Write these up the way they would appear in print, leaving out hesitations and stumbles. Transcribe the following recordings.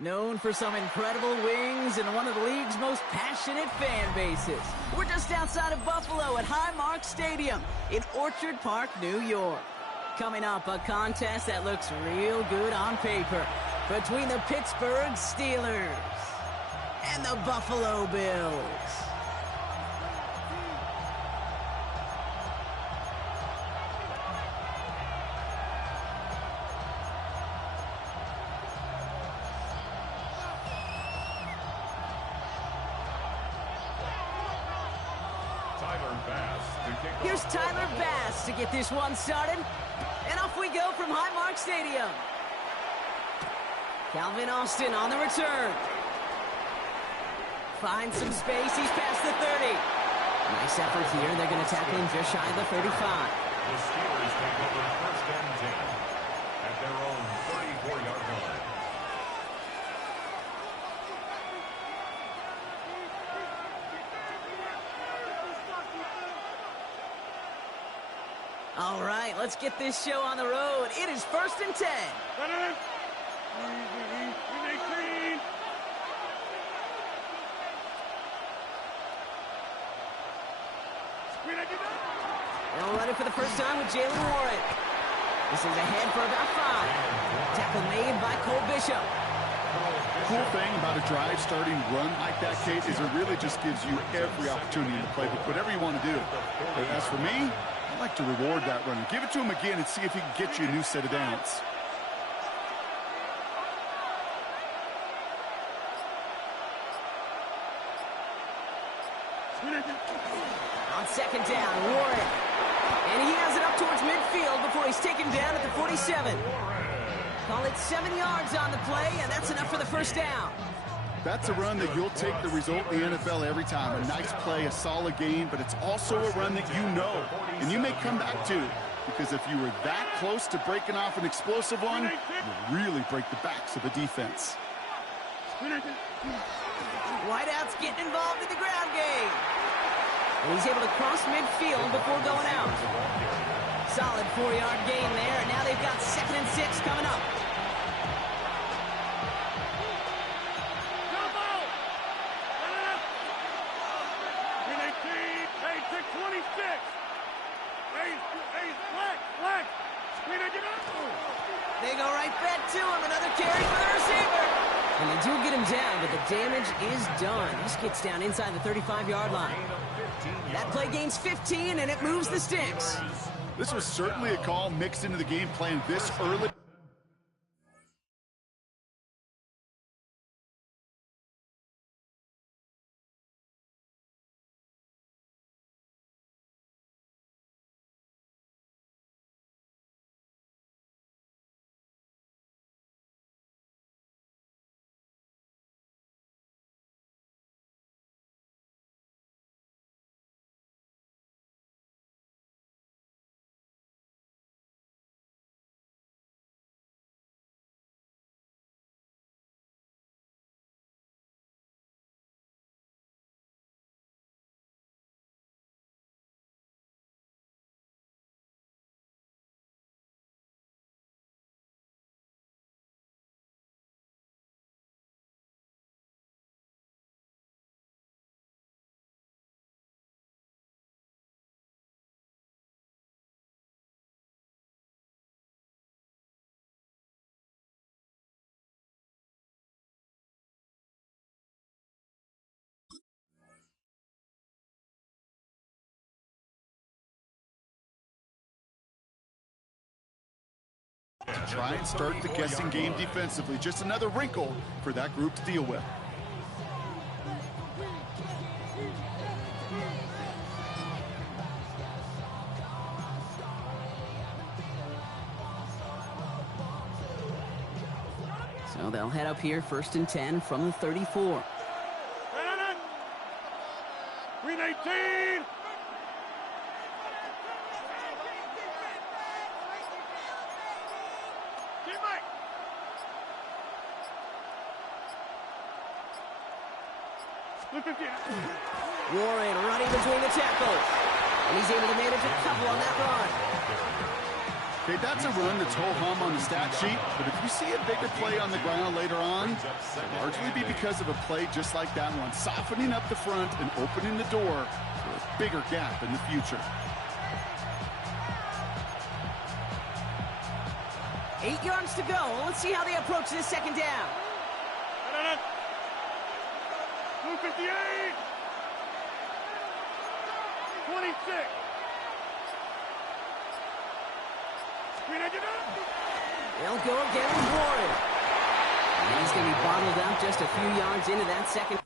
Known for some incredible wings and one of the league's most passionate fan bases. We're just outside of Buffalo at Highmark Stadium in Orchard Park, New York. Coming up, a contest that looks real good on paper between the Pittsburgh Steelers and the Buffalo Bills. Here's Tyler Bass to get this one started. And off we go from Highmark Stadium. Calvin Austin on the return. Finds some space. He's past the 30. Nice effort here. They're going to tackle him just shy of the 35. The Steelers take over first and 10 at their own 34-yard line. All right, let's get this show on the road. It is first and 10. They'll run it for the first time with Jalen Warren. This is ahead for about 5. Tackle made by Cole Bishop. Cool thing about a drive starting run like that, Kate, is it really just gives you every opportunity in the playbook, whatever you want to do. But as for me, I like to reward that runner. Give it to him again and see if he can get you a new set of downs. On second down, Warren. And he has it up towards midfield before he's taken down at the 47. Call it 7 yards on the play, and that's enough for the first down. That's a run that you'll take the result in the NFL every time. A nice play, a solid game, but it's also a run that you know, and you may come back to. Because if you were that close to breaking off an explosive one, you really break the backs of the defense. Whiteout's getting involved in the ground game. And he's able to cross midfield before going out. Solid 4-yard gain there, and now they've got 2nd and 6 coming up. They go right back to him. Another carry for the receiver. And they do get him down, but the damage is done. This gets down inside the 35-yard line. That play gains 15, and it moves the sticks. This was certainly a call mixed into the game plan this early. To try and start the guessing game defensively. Just another wrinkle for that group to deal with. So they'll head up here 1st and 10 from the 34. Green 18. Warren running between the tackles. And he's able to manage a couple on that run. Okay, that's a run that's ho-hum on the stat sheet, but if you see a bigger play on the ground later on, it'll largely be because of a play just like that one, softening up the front and opening the door for a bigger gap in the future. 8 yards to go. Let's see how they approach this second down. 258. 26. They'll go again with Warren. And he's going to be bottled up just a few yards into that second.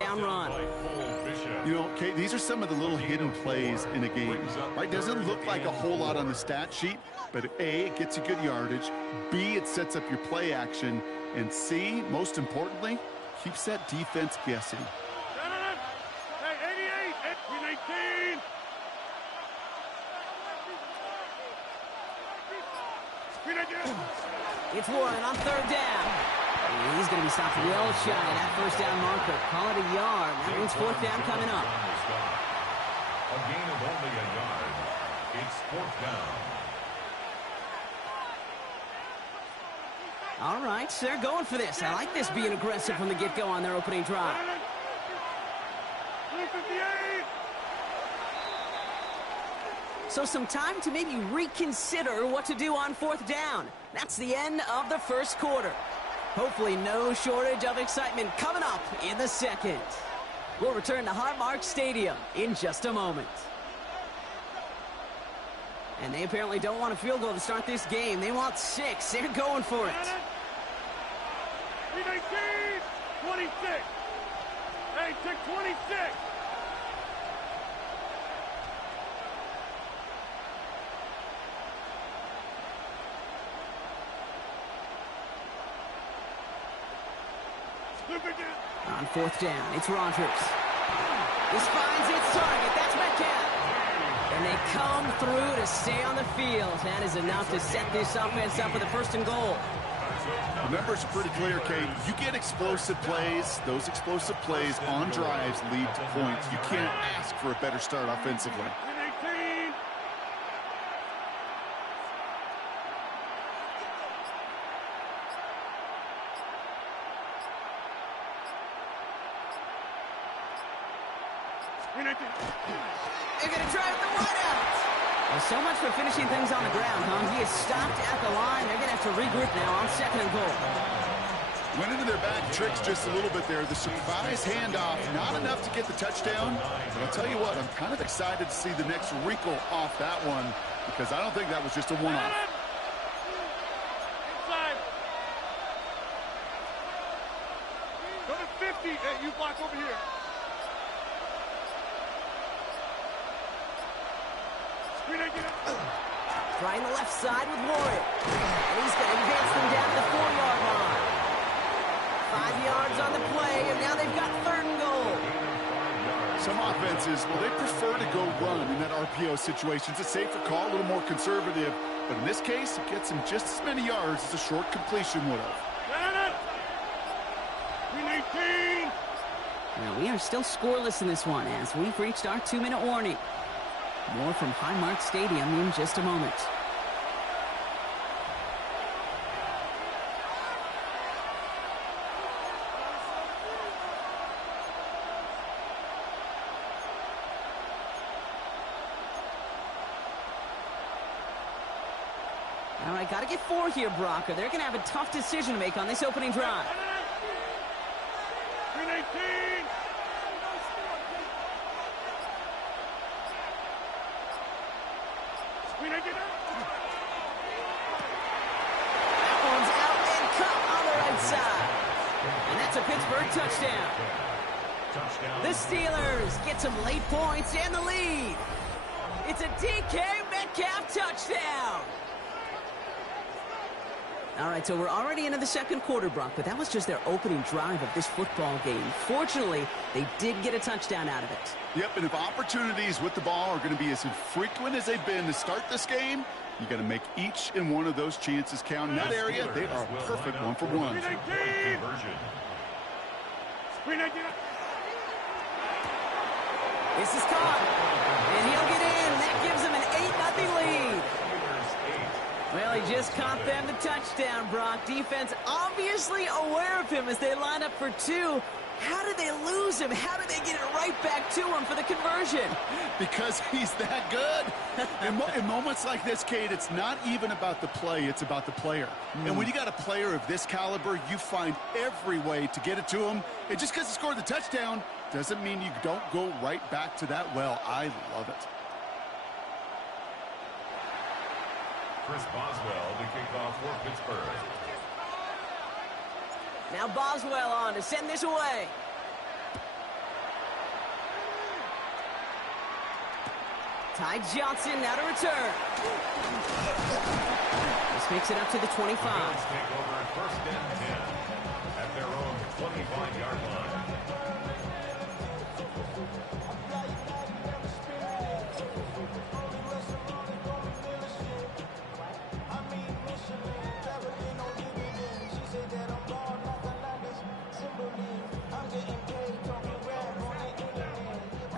down run. You know, Kate, these are some of the little hidden plays in a game, right? Doesn't look like a whole lot on the stat sheet, but A, it gets you good yardage. B, it sets up your play action. And C, most importantly, keeps that defense guessing. Hey, 88, 319. It's Warren on third down. He's going to be stopped well shy of that first down marker. Call it a yard. That means fourth down coming up. A gain of only a yard. It's fourth down. All right, so they're going for this. I like this being aggressive from the get-go on their opening drive. 358. So some time to maybe reconsider what to do on fourth down. That's the end of the first quarter. Hopefully no shortage of excitement coming up in the second. We'll return to Highmark Stadium in just a moment. And they apparently don't want a field goal to start this game. They want 6. They're going for it. 319, 26. Hey, check 26. On fourth down, it's Rogers. This finds its target. That's Metcalf. And they come through to stay on the field. That is enough to set this offense up with a first and goal. The numbers are pretty clear, Kate. You get explosive plays. Those explosive plays on drives lead to points. You can't ask for a better start offensively. 319. They're going to try with the wideout. Well, so much for finishing things on the ground, huh? He is stopped at the line. They're going to have to regroup now on second and goal. Went into their back tricks just a little bit there. The surprise handoff, not enough to get the touchdown. But I'll tell you what, I'm kind of excited to see the next wrinkle off that one because I don't think that was just a one-off. Inside. Go to 50. Hey, you block over here. Trying the left side with Warren. And he's going to advance them down to the 4-yard line. 5 yards on the play, and now they've got third and goal. Some offenses, well, they prefer to go run in that RPO situation. It's a safer call, a little more conservative. But in this case, it gets him just as many yards as a short completion would have. 319. Now, we are still scoreless in this one as we've reached our 2-minute warning. More from Highmark Stadium in just a moment. All right, got to get 4 here, Brock, or they're going to have a tough decision to make on this opening drive. 319. That one's out and cut on the right side. And that's a Pittsburgh touchdown. The Steelers get some late points and the lead. It's a DK Metcalf touchdown. All right, so we're already into the second quarter, Brock, but that was just their opening drive of this football game. Fortunately, they did get a touchdown out of it. Yep, and if opportunities with the ball are going to be as infrequent as they've been to start this game, you got to make each and one of those chances count. In that area, they are perfect 1-for-1. 319. This is caught, and he'll get in. That gives him an 8-0 lead. Well, he just caught them the touchdown, Brock. Defense obviously aware of him as they line up for 2. How did they lose him? How did they get it right back to him for the conversion? Because he's that good. In moments like this, Kate, it's not even about the play, it's about the player. And when you got a player of this caliber, you find every way to get it to him. And just because he scored the touchdown doesn't mean you don't go right back to that well. I love it. Chris Boswell to kick off for Pittsburgh. Now Boswell on to send this away. Ty Johnson now to return. This makes it up to the 25. Bills take over at first and 10 at their own 25-yard line.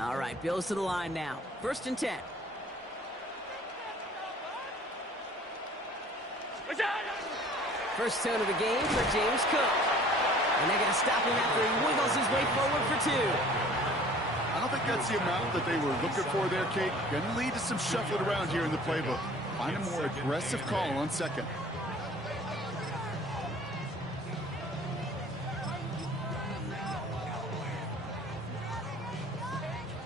All right, Bills to the line now. First and 10. First tone of the game for James Cook. And they're going to stop him after he wiggles his way forward for 2. I don't think that's the amount that they were looking for there, Kate. Going to lead to some shuffling around here in the playbook. Find a more aggressive call on second.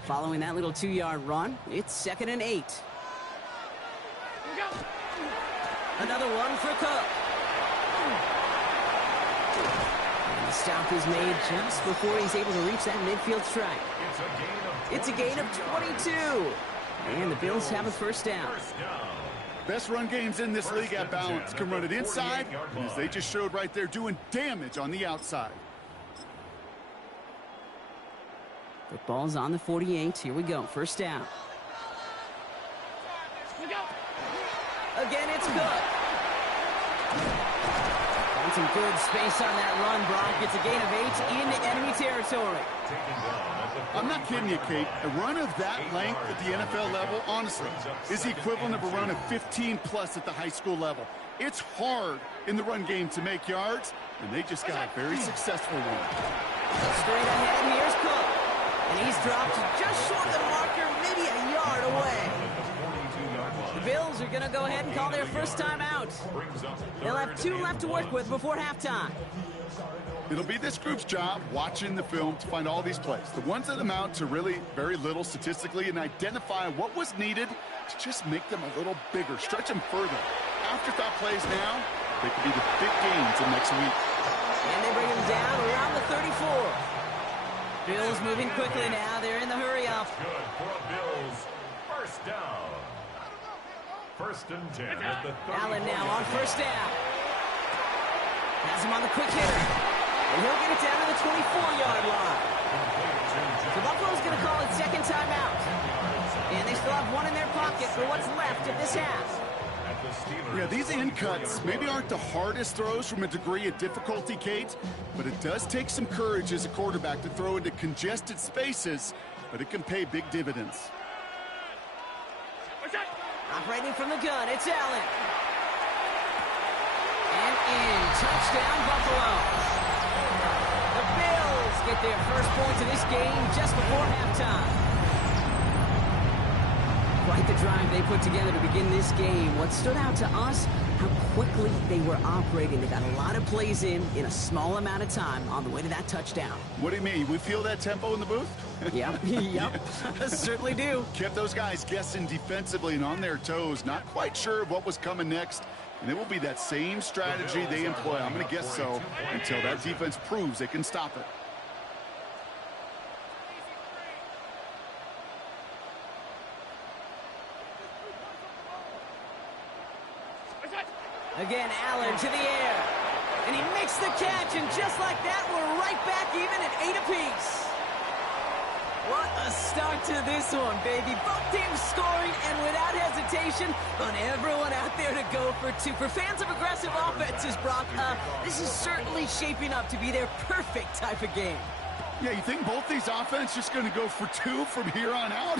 Following that little 2-yard run, it's 2nd and 8. Another one for Cook. And the stop is made just before he's able to reach that midfield strike. It's a gain of 22. And the Bills have a first down. Best run games in this league at balance. Can run it inside, and as they just showed right there, doing damage on the outside. Football's on the 48. Here we go. First down. Again, it's Cook. And some good space on that run, Brock. It's a gain of 8 into enemy territory. I'm not kidding you, Kate. A run of that length at the NFL level, honestly, is the equivalent of a run of 15-plus at the high school level. It's hard in the run game to make yards, and they just got a very successful one. Straight ahead, here's Cook. And he's dropped just short of the marker, maybe a yard away. The Bills are going to go ahead and call their first time out. They'll have 2 left to work with before halftime. It'll be this group's job watching the film to find all these plays, the ones that amount to really very little statistically, and identify what was needed to just make them a little bigger, stretch them further. Afterthought plays now, they could be the big games of next week. And they bring him down around the 34. Bills moving quickly now. They're in the hurry up. Good for a Bills first down. First and 10 at the 30. Allen now on first down. Has him on the quick hitter. And he'll get it down to the 24-yard line. So Buffalo's going to call it second timeout. And they still have 1 in their pocket for what's left of this half. Yeah, these end cuts maybe aren't the hardest throws from a degree of difficulty, Kate, but it does take some courage as a quarterback to throw into congested spaces, but it can pay big dividends. Operating from the gun, it's Allen. And in, touchdown Buffalo. The Bills get their first points of this game just before halftime. Quite the drive they put together to begin this game. What stood out to us, how quickly they were operating. They got a lot of plays in a small amount of time on the way to that touchdown. What do you mean? We feel that tempo in the booth? Yep, yep, certainly do. Kept those guys guessing defensively and on their toes, not quite sure of what was coming next. And it will be that same strategy they employ, I'm going to guess so, until that defense proves they can stop it. Again, Allen to the air. And he makes the catch, and just like that, we're right back even at 8 apiece. What a start to this one, baby. Both teams scoring, and without hesitation, on everyone out there to go for 2. For fans of aggressive offenses, Brock, this is certainly shaping up to be their perfect type of game. Yeah, you think both these offenses just going to go for 2 from here on out?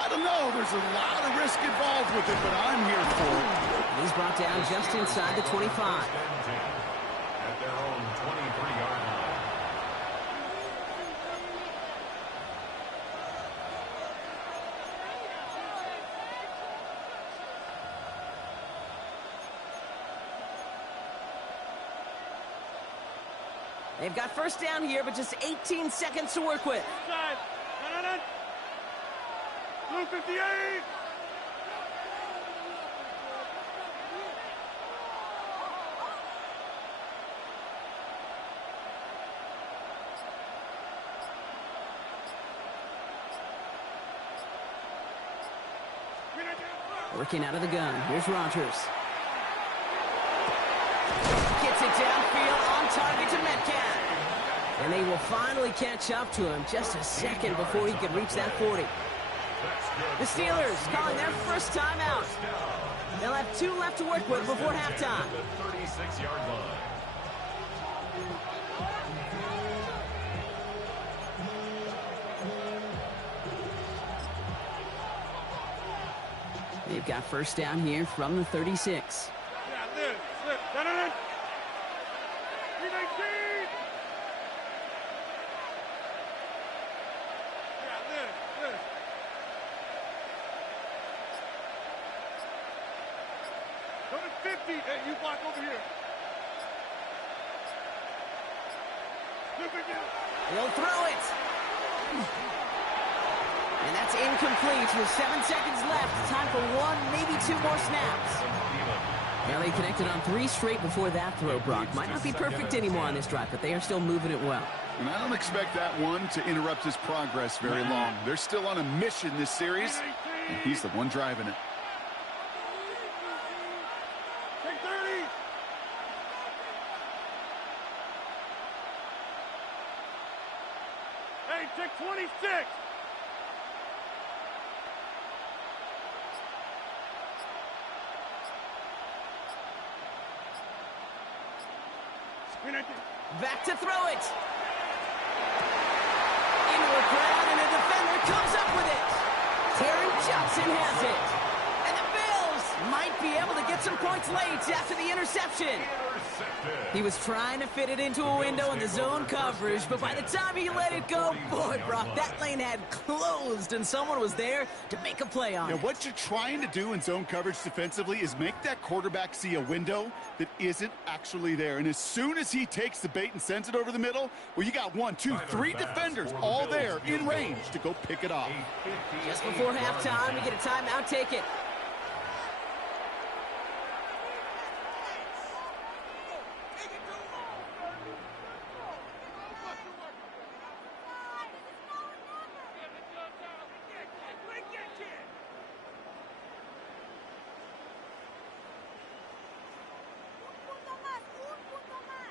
I don't know. There's a lot of risk involved with it, but I'm here for it. He's brought down just inside the 25. At their own 23-yard line. They've got first down here, but just 18 seconds to work with. Blue 58! Working out of the gun. Here's Rodgers. Gets it downfield on target to Metcalf. And they will finally catch up to him just a second before he could reach that 40. The Steelers calling their first time out. They'll have 2 left to work with before halftime. The 36-yard line. They've got first down here from the 36. Yeah, live. No. 319. Yeah, live. Go to 50. Hey, you block over here. Look again. He'll throw it. And that's incomplete with 7 seconds left. Time for 1, maybe 2 more snaps. Now they connected on 3 straight before that throw, Brock. Might not be perfect anymore on this drive, but they are still moving it well. And I don't expect that one to interrupt his progress very long. They're still on a mission this series, and he's the one driving it. Take 30. Hey, take 26. Back to throw it. Into a crowd, and a defender comes up with it. Taron Johnson has it. And the Bills might be able to get some points late after the interception. He was trying to fit it into a window in the zone coverage, but by the time he let it go, boy, Brock, that lane had closed, and someone was there to make a play on it. What you're trying to do in zone coverage defensively is make that quarterback see a window that isn't actually there. And as soon as he takes the bait and sends it over the middle, well, you got 1, 2, 3 defenders all there in range to go pick it off. Just before halftime, we get a timeout. Take it.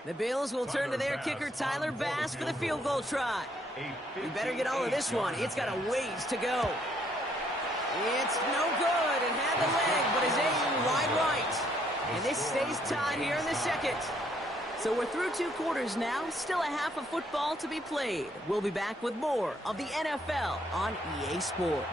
The Bills will turn to their kicker, Tyler Bass, for the field goal try. He better get all of this one. It's got a ways to go. It's no good. It had the leg, but his aim wide right. And this stays tied here in the second. So we're through 2 quarters now. Still a half of football to be played. We'll be back with more of the NFL on EA Sports.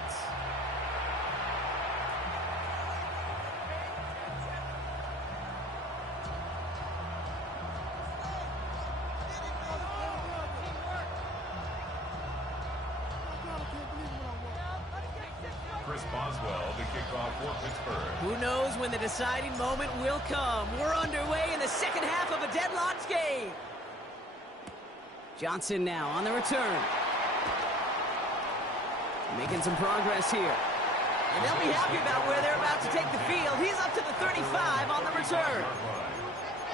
Who knows when the deciding moment will come. We're underway in the second half of a deadlocked game. Johnson now on the return. Making some progress here. And they'll be happy about where they're about to take the field. He's up to the 35 on the return.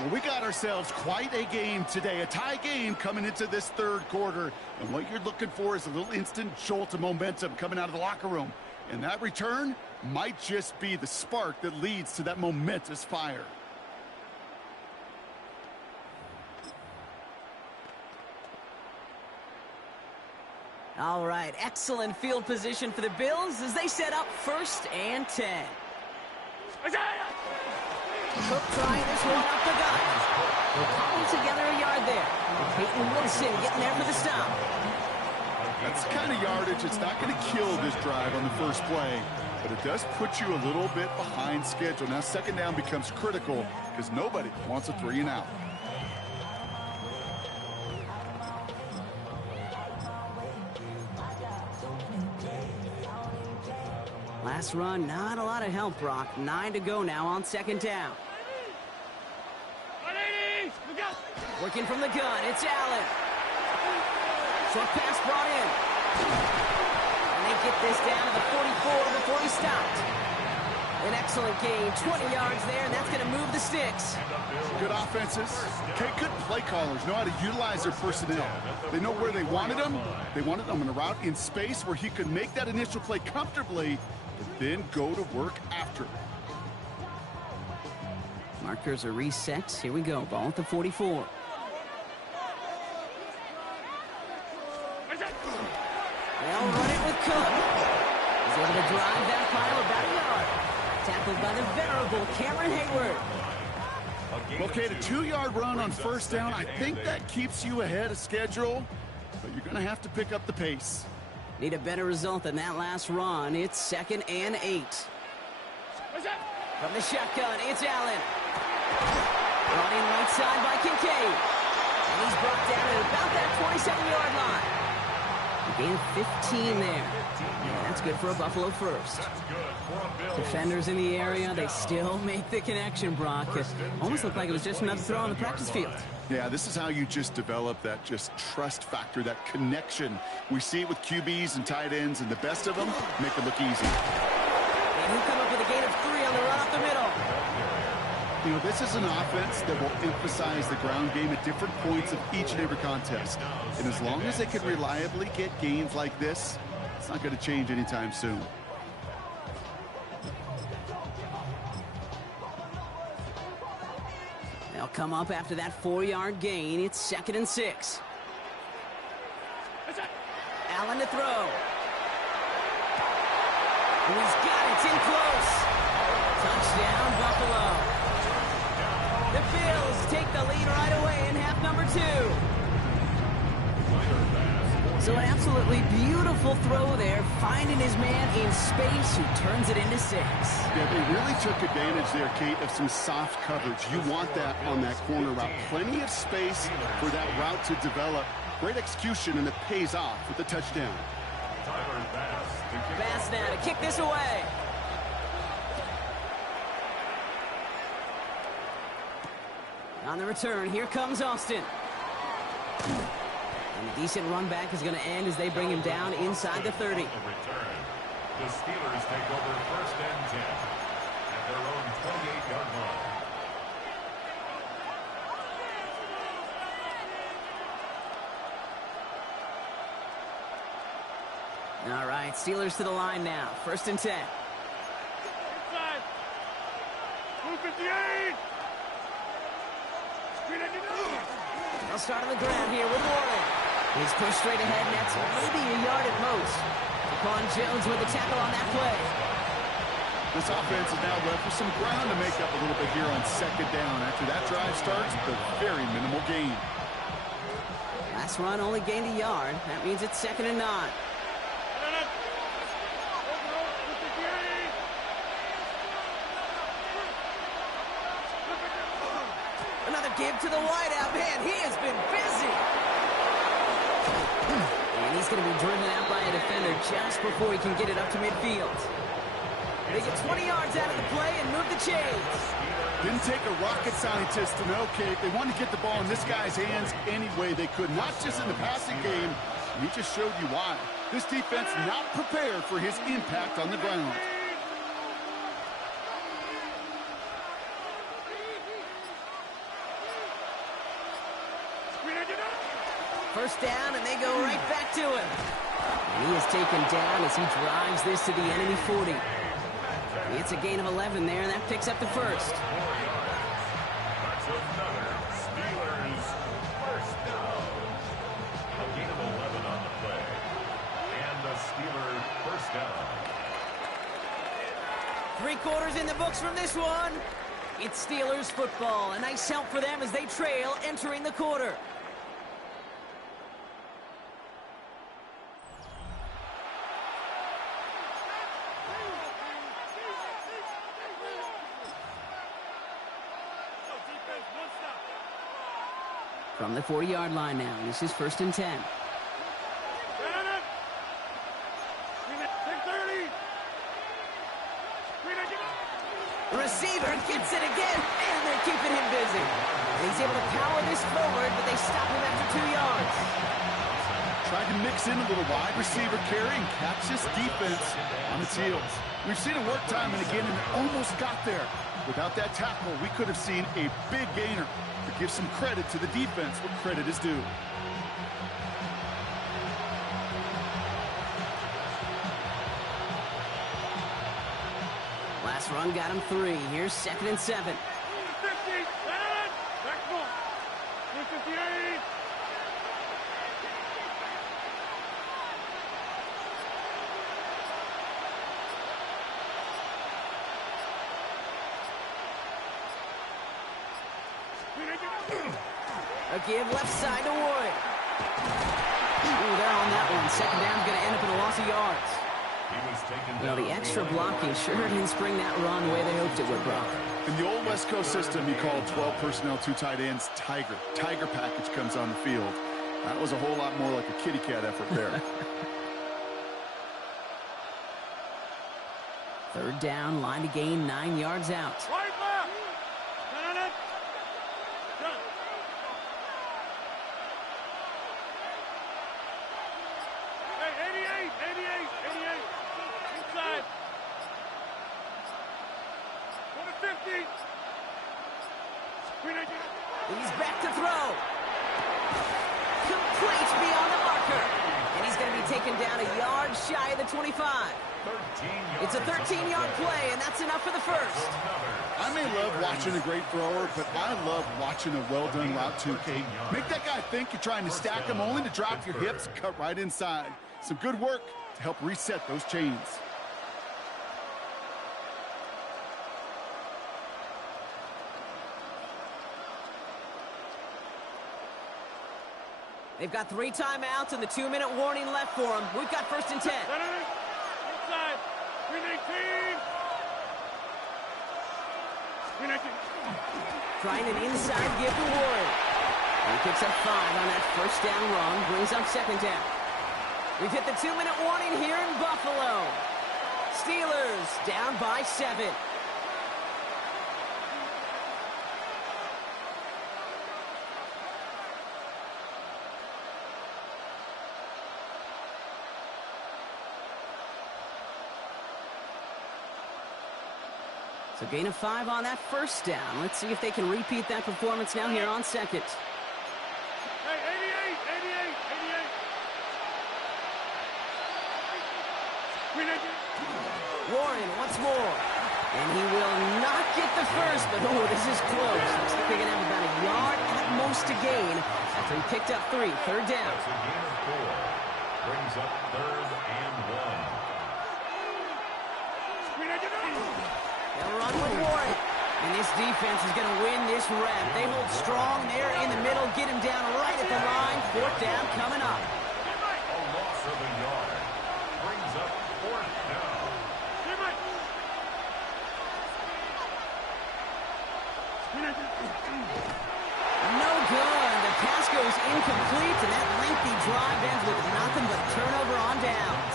Well, we got ourselves quite a game today, a tie game coming into this 3rd quarter. And what you're looking for is a little instant jolt of momentum coming out of the locker room. And that return might just be the spark that leads to that momentous fire. All right, excellent field position for the Bills as they set up 1st and 10. Cook trying this one up the gut. They're calling together a yard there. Peyton Wilson getting there for the stop. That's the kind of yardage it's not going to kill this drive on the first play, but it does put you a little bit behind schedule. Now 2nd down becomes critical because nobody wants a 3 and out. Last run, not a lot of help, Brock. 9 to go now on 2nd down. Working from the gun, it's Allen. Short pass brought in. And they get this down to the 44 before he stopped. An excellent gain, 20 yards there, and that's going to move the sticks. Good offenses. Okay, good play callers know how to utilize their personnel. They know where they wanted them. They wanted them on a route in space where he could make that initial play comfortably. and then go to work after. Markers are reset. Here we go. Ball at the 44. They'll run it with Cook. He's able to drive that pile about a yard. Tackled by the venerable Cameron Hayward. Okay, the 2-yard run on first down, I think that keeps you ahead of schedule, but you're going to have to pick up the pace. Need a better result than that last run. It's 2nd and 8. From the shotgun, it's Allen. Brought in right side by Kincaid. And he's brought down at about that 27-yard line. A gain of 15 there. Yeah, that's good for a Buffalo first. Defenders in the area, they still make the connection, Brock. It almost looked like it was just another throw on the practice field. Yeah, this is how you just develop that just trust factor, that connection. We see it with QBs and tight ends, and the best of them make it look easy. And he'll come up with a gain of 3 on the run up the middle. You know, this is an offense that will emphasize the ground game at different points of each and every contest. And as long as they can reliably get gains like this, it's not going to change anytime soon. They'll come up after that 4-yard gain. It's 2nd and 6. Allen to throw. And he's got it. It's in close. Touchdown, Buffalo. The Bills take the lead right away in half number 2. So an absolutely beautiful throw there, finding his man in space who turns it into 6. Yeah, they really took advantage there, Kate, of some soft coverage. You want that on that corner route. Plenty of space for that route to develop. Great execution, and it pays off with the touchdown. Bass now to kick this away. On the return, here comes Austin. And a decent run back is going to end as they bring him down inside the 30. The Steelers take over 1st and 10 at their own 28-yard line. All right, Steelers to the line now. 1st and 10. Inside. 258. They'll start on the ground here with Warren. He's pushed straight ahead, and that's maybe a yard at most. Daquan Jones with the tackle on that play. This offense is now left with some ground to make up a little bit here on 2nd down. After that drive starts, the very minimal gain. Last run only gained a yard. That means it's 2nd and 9. Another give to the wideout. Man, he has been busy. And he's going to be driven out by a defender just before he can get it up to midfield. They get 20 yards out of the play and move the chains. Didn't take a rocket scientist to know, Kate. They wanted to get the ball in this guy's hands any way they could, not just in the passing game. And he just showed you why. This defense not prepared for his impact on the ground. First down, and they go right back to him. And he is taken down as he drives this to the enemy 40. It's a gain of 11 there, and that picks up the first. That's another Steelers first down. A gain of 11 on the play. And the Steelers first down. 3 quarters in the books from this one. It's Steelers football. A nice help for them as they trail entering the quarter. From the 40-yard line now, this is 1st and 10. The receiver gets it again, and they're keeping him busy. And he's able to power this forward, but they stop him after 2 yards. Tried to mix in a little wide receiver carry and catch this defense on its heels. We've seen it work time and again, and it almost got there. Without that tackle, we could have seen a big gainer. To give some credit to the defense, what credit is due. Last run got him 3. Here's 2nd and 7. 50. Back ball. 158. A give left side to Warren. Ooh, they're on that one. 2nd down's going to end up in a loss of yards. He was taken Well, down. the extra blocking sure didn't spring that run the way they hoped it would, Brock. In the old West Coast system, you called 12 personnel, 2 tight ends, Tiger. Tiger package comes on the field. That was a whole lot more like a kitty cat effort there. 3rd down, line to gain 9 yards out. Right left. Hey, 88. Inside. 150. He's back to throw. Complete beyond the marker. And he's going to be taken down a yard shy of the 25. 13 yards. It's a 13-yard play, and that's enough for the first. I may love watching a great thrower, but I love watching a well-done route too, Kate. Make that guy think you're trying to stack him only to drop your hips, cut right inside. Some good work to help reset those chains. They've got 3 timeouts and the 2-minute warning left for them. We've got 1st and 10. Inside. 319. Trying an inside give to Warren. He picks up 5 on that 1st down run, brings up 2nd down. We've hit the 2-minute warning here in Buffalo. Steelers down by 7. So gain of 5 on that 1st down. Let's see if they can repeat that performance now here on 2nd. Hey, 88. Warren once more. And he will not get the first, but oh, this is close. Looks like they're going to have about a yard at most to gain after he picked up 3. 3rd down. That's a gain of 4. Brings up 3rd and 1. They'll run with Warren. And this defense is going to win this rep. They hold strong there in the middle, get him down right at the line. 4th down coming up. A loss of a yard. Brings up 4th down. No good. The pass goes incomplete, and that lengthy drive ends with nothing but turnover on downs.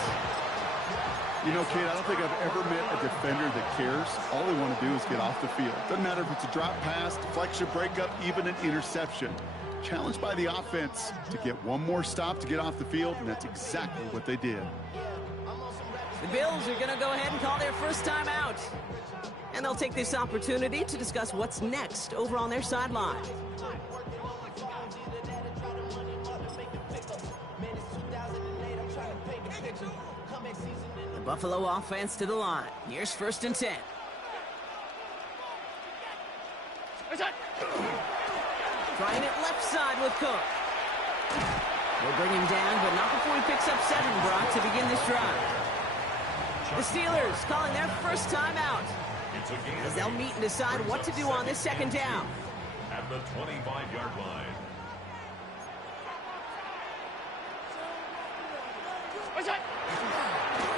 You know, Kate, I don't think I've ever met a defender that cares. All they want to do is get off the field. Doesn't matter if it's a drop pass, deflection, breakup, even an interception. Challenged by the offense to get one more stop to get off the field, and that's exactly what they did. The Bills are going to go ahead and call their first time out. And they'll take this opportunity to discuss what's next over on their sideline. The Buffalo offense to the line. Here's 1st and 10. Trying it left side with Cook. They'll bring him down, but not before he picks up 7, Brock, to begin this drive. The Steelers calling their first time out, as they'll meet and decide what to do on this 2nd down. At the 25-yard line.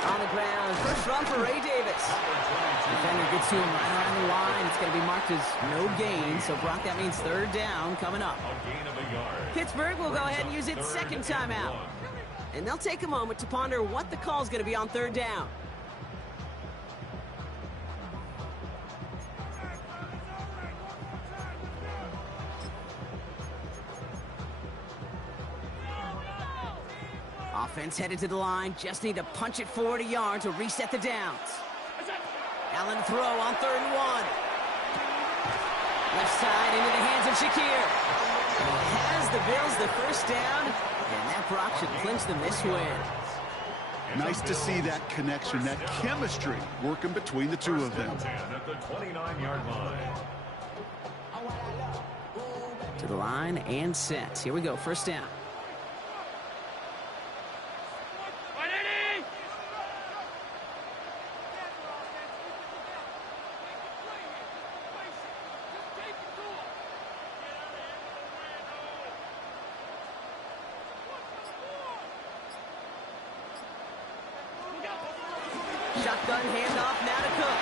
On the ground, first run for Ray Davis. Defender gets to him right around the line. It's going to be marked as no gain, so Brock, that means 3rd down coming up. A gain of a yard. Pittsburgh will go ahead and use its 2nd timeout. And they'll take a moment to ponder what the call is going to be on 3rd down. Offense headed to the line. Just need to punch it forward a yard to reset the downs. Allen throw on 3rd and 1. Left side into the hands of Shakir. He has the Bills the first down, and that Brock should clinch them this win. Nice to see that connection, that chemistry working between the two of them. 10 at the 29-yard line. To the line and set. Here we go, first down. Shotgun handoff now to Cook.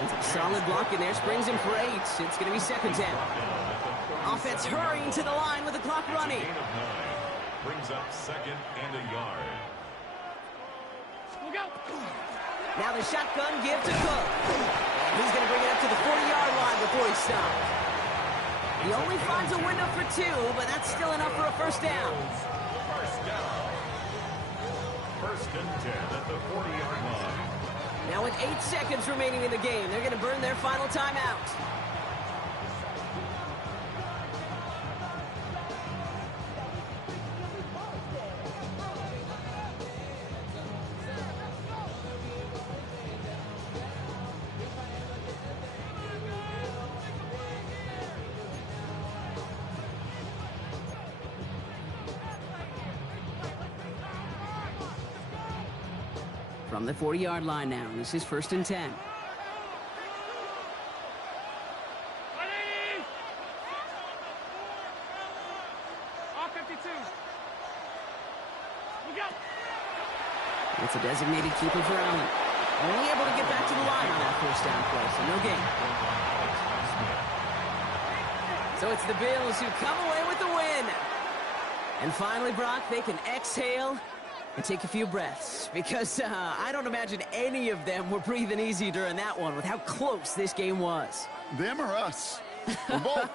That's a solid block in there. Springs him for 8. It's going to be second down. Offense hurrying to the line with the clock running. Gain of 9. Brings up second and a yard. Now the shotgun give to Cook. And he's going to bring it up to the 40-yard line before he stops. He only finds a window for 2, but that's still enough for a first down. First down. First and 10 at the 40-yard line. Now with 8 seconds remaining in the game, they're going to burn their final timeout. From the 40-yard line now, this is first and 10. It's a designated keeper for Allen. Only able to get back to the line on that first down play, so no gain. So it's the Bills who come away with the win. And finally, Brock, they can exhale and take a few breaths, because I don't imagine any of them were breathing easy during that one with how close this game was. Them or us? We're both.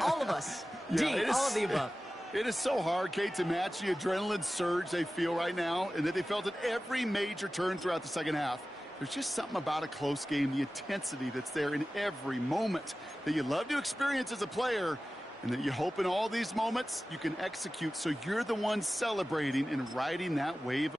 All of us. Yeah, All of the above. It is so hard, Kate, to match the adrenaline surge they feel right now, and that they felt at every major turn throughout the second half. There's just something about a close game, the intensity that's there in every moment that you love to experience as a player, and that you hope in all these moments you can execute so you're the one celebrating and riding that wave.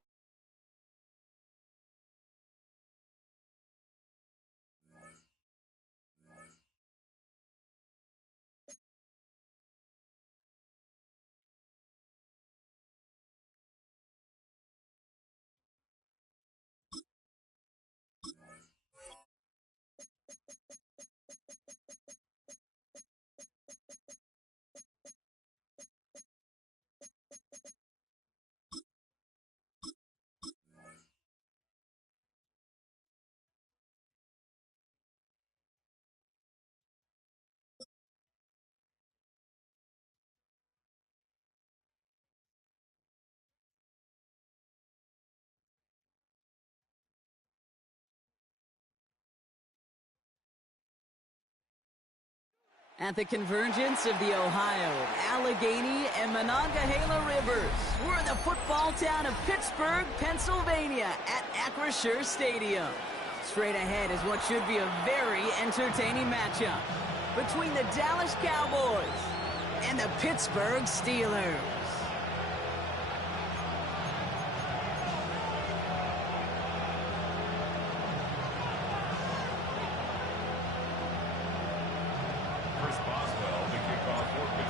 At the convergence of the Ohio, Allegheny, and Monongahela Rivers, we're in the football town of Pittsburgh, Pennsylvania, at Acrisure Stadium. Straight ahead is what should be a very entertaining matchup between the Dallas Cowboys and the Pittsburgh Steelers.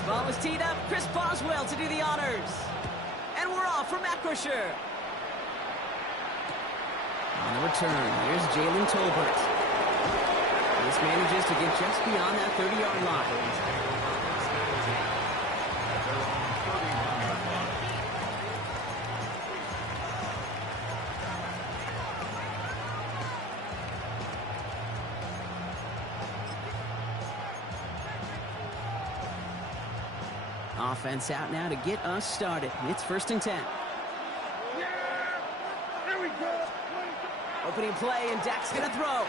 Ball was teed up. Chris Boswell to do the honors. And we're off from Acrisure. On the return, here's Jalen Tolbert. This manages to get just beyond that 30-yard line. Offense out now to get us started. It's first and 10. There we go. Opening play, and Dak's going to throw.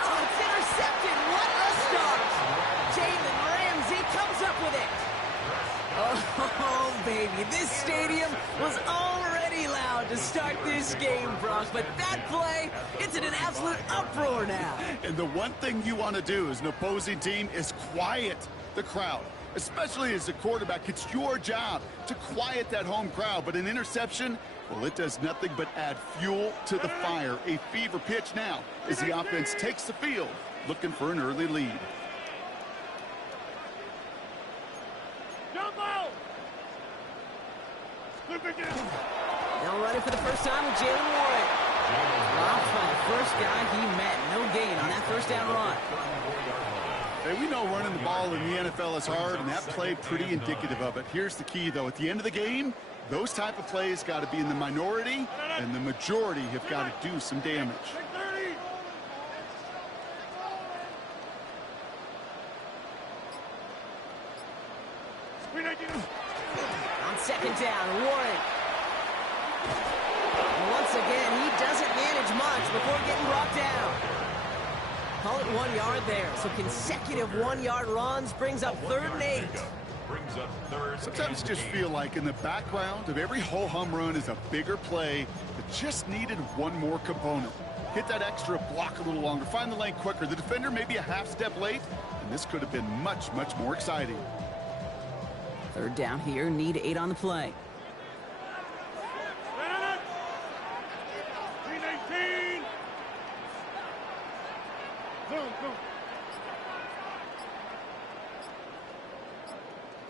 Oh, it's intercepted. What a start. Jalen Ramsey comes up with it. Oh, baby. This stadium was already loud to start this game, Brock. But that play, it's in an absolute uproar now. And the one thing you want to do as an opposing team is quiet the crowd. especially as a quarterback. It's your job to quiet that home crowd, but an interception, well, it does nothing but add fuel to the fire. A fever pitch now as the offense takes the field, looking for an early lead. Now running for the first time with Jalen Warren. Blocked by the first guy he met. No gain on that first down run. Hey, we know running the ball in the NFL is hard, and that play pretty indicative of it. Here's the key, though. At the end of the game, those type of plays got to be in the minority, and the majority have got to do some damage. On second down, Warren. And once again, he doesn't manage much before getting brought down. Call it 1 yard there. So consecutive 1-yard runs brings up 3rd and 8. Sometimes you just feel like in the background of every ho-hum run is a bigger play that just needed one more component. Hit that extra block a little longer, find the lane quicker. The defender may be a half step late, and this could have been much, much more exciting. 3rd down here, need 8 on the play.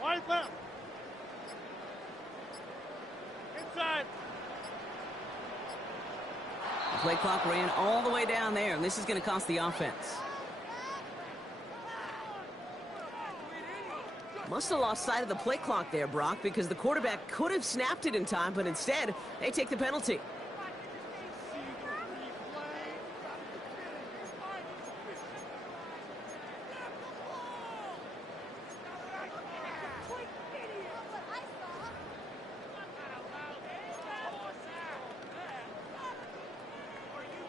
Wide left. Inside. The play clock ran all the way down there, and this is going to cost the offense. Must have lost sight of the play clock there, Brock, because the quarterback could have snapped it in time, but instead, they take the penalty.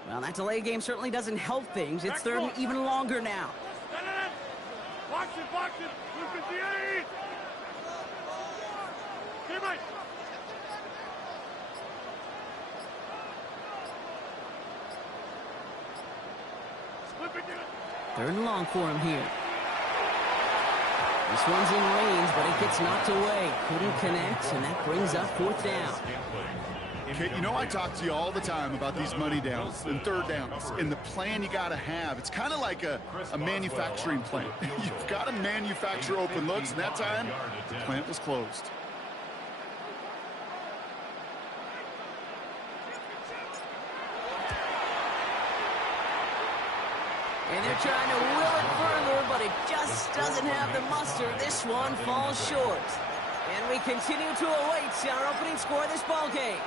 Well, that delay game certainly doesn't help things. It's 3rd and even longer now. Box it. Look at the 8. Come on. Slip it. 3rd and long for him here. This one's in range, but it gets knocked away. Couldn't connect, and that brings up 4th down. Okay, you know I talk to you all the time about these money downs and 3rd downs and the plan you got to have. It's kind of like a manufacturing plant. You've got to manufacture open looks, and that time, the plant was closed. And they're trying to will it further, but it just doesn't have the muster. This one falls short. And we continue to await our opening score of this ball game.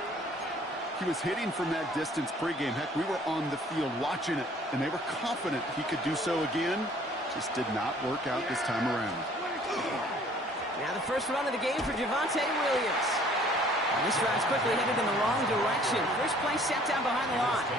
He was hitting from that distance pregame. Heck, we were on the field watching it, and they were confident he could do so again. Just did not work out this time around. Now the first run of the game for Javonte Williams. And this drive's quickly headed in the wrong direction. First play set down behind the line.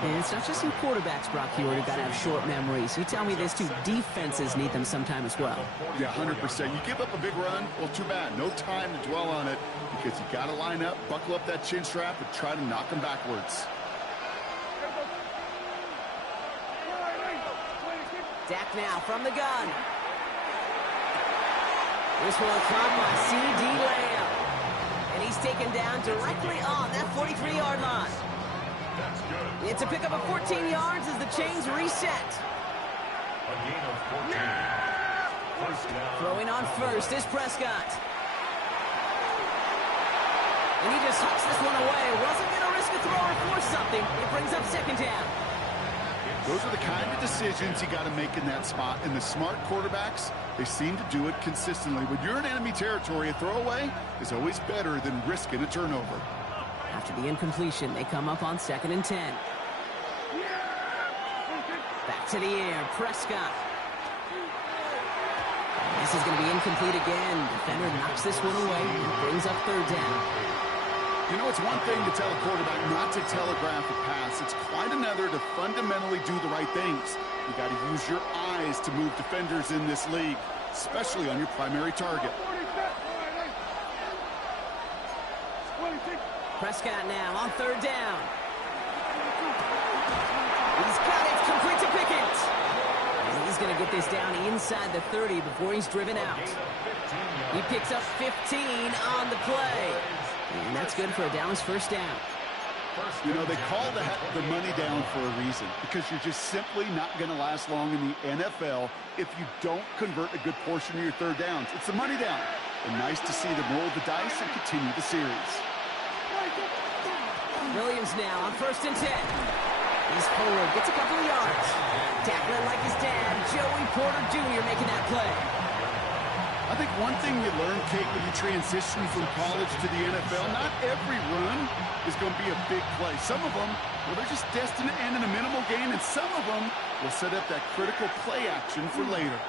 And it's not just some quarterbacks, Brock, here who've got to have short memories. You tell me this too, defenses need them sometime as well. Yeah, 100%. You give up a big run, well, too bad. No time to dwell on it because you got to line up, buckle up that chin strap, and try to knock them backwards. Dak now from the gun. This one caught by C.D. Lamb. And he's taken down directly on that 43-yard line. It's a pickup of 14 yards as the chains reset. A gain of 14. First down. Throwing on first is Prescott. And he just hucks this one away. Wasn't going to risk a throw or force something. It brings up 2nd down. Those are the kind of decisions you got to make in that spot. And the smart quarterbacks, they seem to do it consistently. When you're in enemy territory, a throwaway is always better than risking a turnover. After the incompletion, they come up on 2nd and 10. Back to the air, Prescott. This is going to be incomplete again. Defender knocks this one away and brings up 3rd down. You know, it's one thing to tell a quarterback not to telegraph a pass. It's quite another to fundamentally do the right things. You got to use your eyes to move defenders in this league, especially on your primary target. Prescott now on 3rd down. He's got it, complete to Pickens. And he's going to get this down inside the 30 before he's driven out. He picks up 15 on the play. And that's good for a Dallas first down. You know, they call the money down for a reason, because you're just simply not going to last long in the NFL if you don't convert a good portion of your third downs. It's the money down. And nice to see them roll the dice and continue the series. Williams now on 1st and 10. He's forward, gets a couple of yards. Tackling like his dad, Joey Porter Jr. making that play. I think one thing you learn, Kate, when you transition from college to the NFL, not every run is going to be a big play. Some of them, well, they're just destined to end in a minimal gain, and some of them will set up that critical play action for later.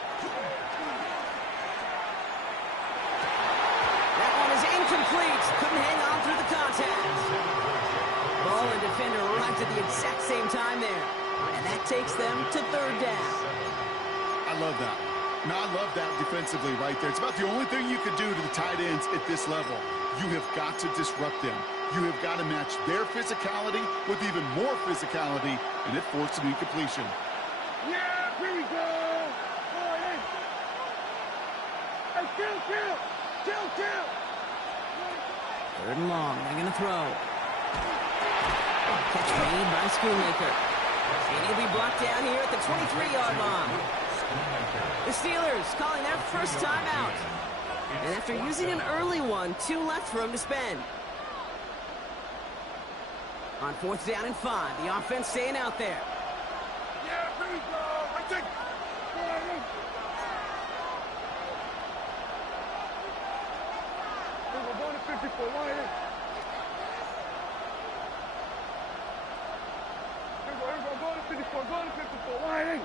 That one is incomplete. Couldn't hang on through the contact. Ball and defender arrived at the exact same time there. And that takes them to 3rd down. I love that. Now, I love that defensively right there. It's about the only thing you could do to the tight ends at this level. You have got to disrupt them. You have got to match their physicality with even more physicality, and it forced an incompletion. Yeah, here we go. All right. Hey, chill. 3rd and long. They're going to throw. Catch made by Schoonmaker. And he'll be blocked down here at the 23-yard line. The Steelers calling their first timeout. And after using an early one, 2 left for him to spend. On 4th down and 5, the offense staying out there. Yeah, here we go. I think. Hey, we're going to 54. Why is? We're going to 54. Going to 54. Why is?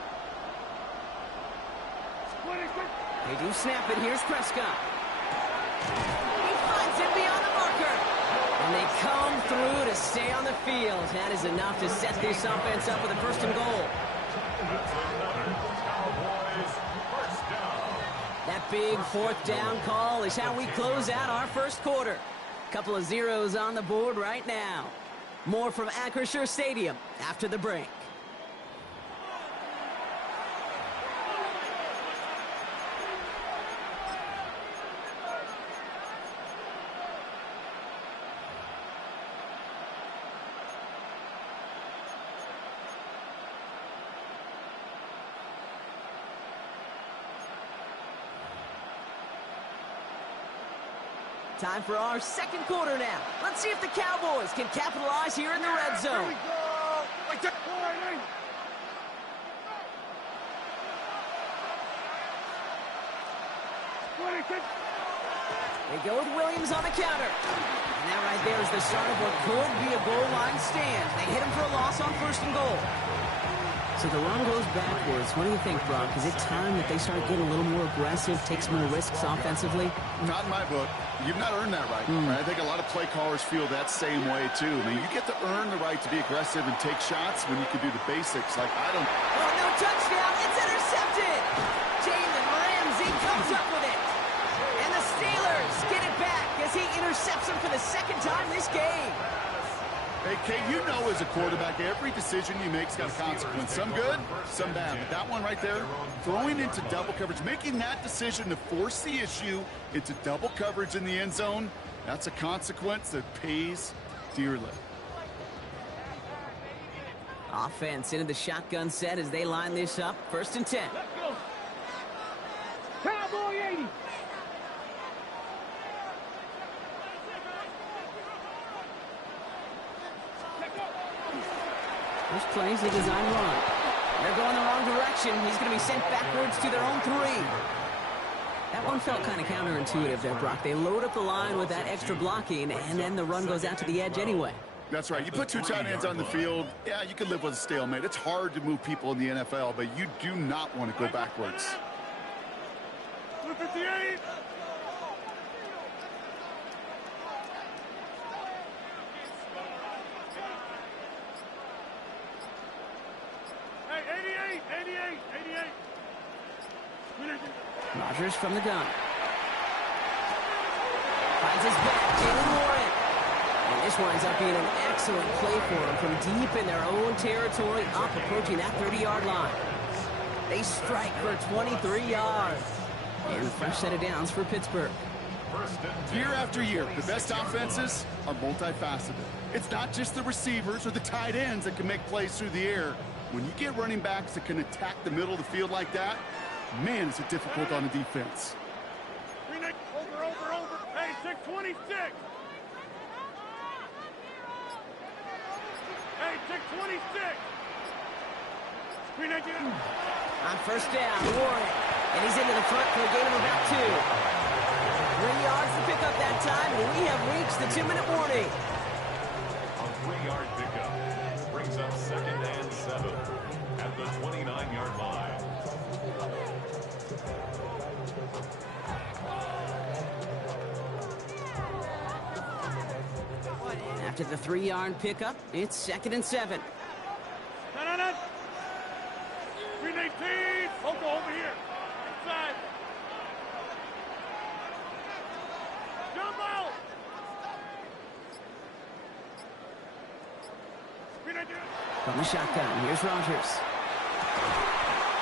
They do snap it. Here's Prescott. He finds it beyond the marker. And they come through to stay on the field. That is enough to set this offense up with a 1st and goal. That big 4th down call is how we close out our 1st quarter. Couple of zeros on the board right now. More from Acrisure Stadium after the break. Time for our 2nd quarter now. Let's see if the Cowboys can capitalize here in the red zone. Here we go. I think. They go with Williams on the counter. And that right there is the start of what could be a goal line stand. They hit him for a loss on 1st and goal. So the run goes backwards. What do you think, Brock? Is it time that they start getting a little more aggressive, take some more risks offensively? Not in my book. You've not earned that right. I think a lot of play callers feel that same way, too. I mean, you get to earn the right to be aggressive and take shots when you can do the basics. Like, I don't... Oh, no touchdown. It's intercepted. Jalen Ramsey comes up with it. And the Steelers get it back as he intercepts him for the 2nd time this game. Hey, Kate, you know as a quarterback, every decision you make's got a consequence. Some good, some bad. But that one right there, throwing into double coverage, making that decision to force the issue into double coverage in the end zone, that's a consequence that pays dearly. Offense into the shotgun set as they line this up. 1st and 10. Let's go. Cowboy 80. First plays a design run. They're going the wrong direction. He's going to be sent backwards to their own 3. That one felt kind of counterintuitive there, Brock. They load up the line with that extra blocking, and then the run goes out to the edge anyway. That's right. You put 2 tight ends on the field, yeah, you can live with a stalemate. It's hard to move people in the NFL, but you do not want to go backwards. 58. Hey, 88. Rodgers from the gun. Finds his back, Jalen Warren. And this winds up being an excellent play for them from deep in their own territory, up approaching that 30-yard line. They strike for 23 yards. And a fresh set of downs for Pittsburgh. Year after year, the best offenses are multifaceted. It's not just the receivers or the tight ends that can make plays through the air. When you get running backs that can attack the middle of the field like that, man, is it difficult on the defense. Over. Hey, 626. Hey, 626. On first down, Warren. And he's into the front for a gain of about 2. 3 yards to pick up that time, and we have reached the 2-minute warning. A 3-yard pickup brings up 2nd and 7 at the 29-yard line. After the 3-yard pickup, it's 2nd and 7. No. 319. Foco over here. Inside. Jump out. 319. From the shotgun, here's Rodgers.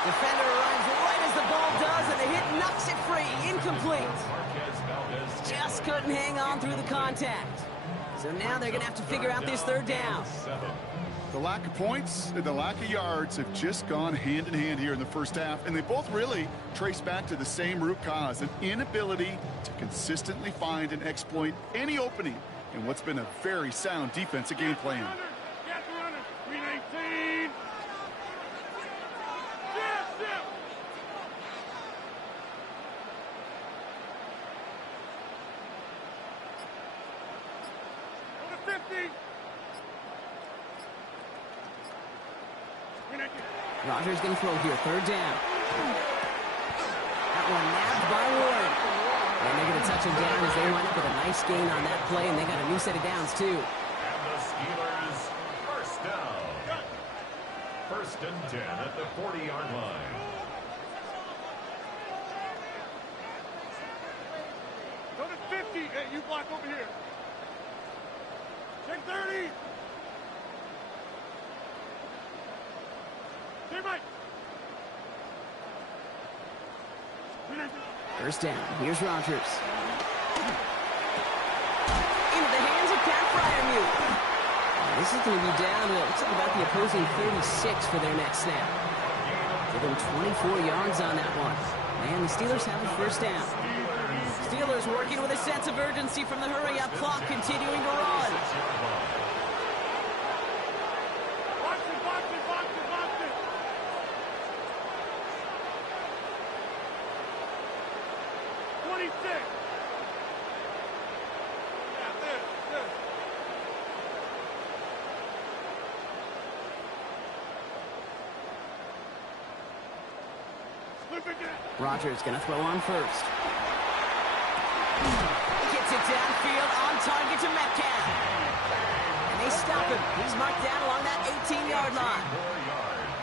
Defender arrives right as the ball does, and the hit knocks it free. Incomplete. Just couldn't hang on through the contact. So now they're going to have to figure out this 3rd down. The lack of points and the lack of yards have just gone hand in hand here in the first half, and they both really trace back to the same root cause, an inability to consistently find and exploit any opening in what's been a very sound defensive game plan. 319. Go to 50. Rodgers going to throw here, 3rd down. That one nabbed by Warren. And they're going to touch him down as they wind up with a nice gain on that play, and they got a new set of downs, too. And the Steelers, first down. 1st and 10 at the 40-yard line. Go to 50. Hey, you block over here. Check 30. Stay right. 1st down. Here's Rodgers. Into the hands of Pat Fryermuth. This is going to be down to, looks like about the opposing 36 for their next snap. Give them 24 yards on that one. And the Steelers have a 1st down. Steelers working with a sense of urgency from the hurry-up clock, continuing to run. Box it. 26. Yeah, there. Rodgers going to throw on first. Gets it downfield, on target to Metcalf. And they stop him. He's marked down along that 18-yard line.